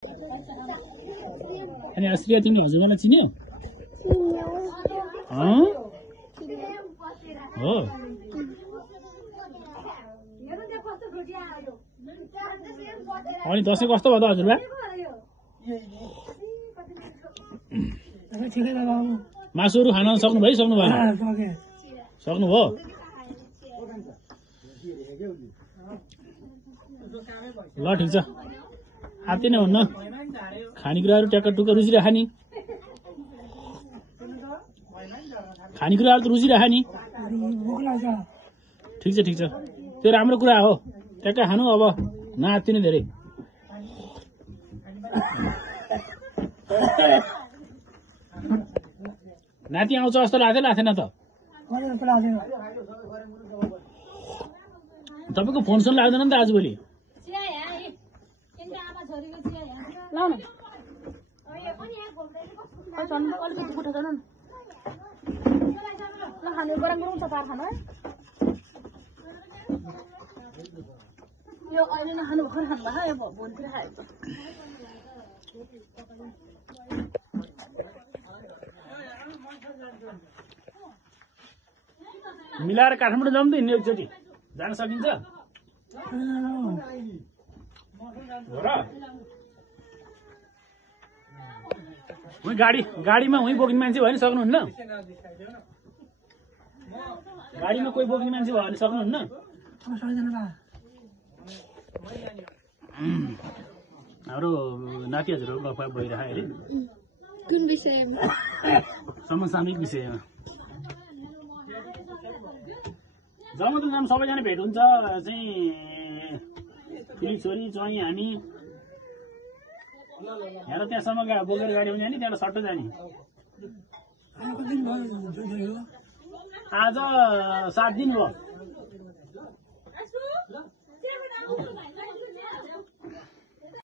अनि अस्ट्रिया तिमीले हजुरबालाई चिन्यौ? हो अनि दसैँ कस्तो भयो त हजुरबा? मासुहरू खान सक्नु भएन? सक्नुभयो? ल ठिक छ, आत्ति नै हुन्न, खानेकुराहरू ट्याक्क टुक्क रुचिराख नि, खानेकुराहरू त रुचिराख नि। ठिक छ, त्यो राम्रो कुरा हो, ट्याक्क खानु, अब नआत्तिनु धेरै। नाति आउँछ जस्तो लाग्थेन त? तपाईँको फोन सोन लाग्दैन नि त आजभोलि? मिलाएर काठमाडौँ जाउँ त, हिँड्ने एकचोटि जान सकिन्छ हो र? गाडीमा उहीँ बोक्ने मान्छे भयो भने सक्नुहुन्न? गाडीमा कोही बोक्ने मान्छे भयो भने सक्नुहुन्न? हाम्रो नाति हजुर गफ भइरह अरे कुन विषयमा? समसामयिक विषयमा। जब त जाम सबैजना भेट हुन्छ चाहिँ ठुली छोरी चाहिँ हामी यहाँ त्यहाँसम्म बोकेर गाडी पनि जाने, त्यहाँबाट सट्ट जाने। आज 7 दिन भयो।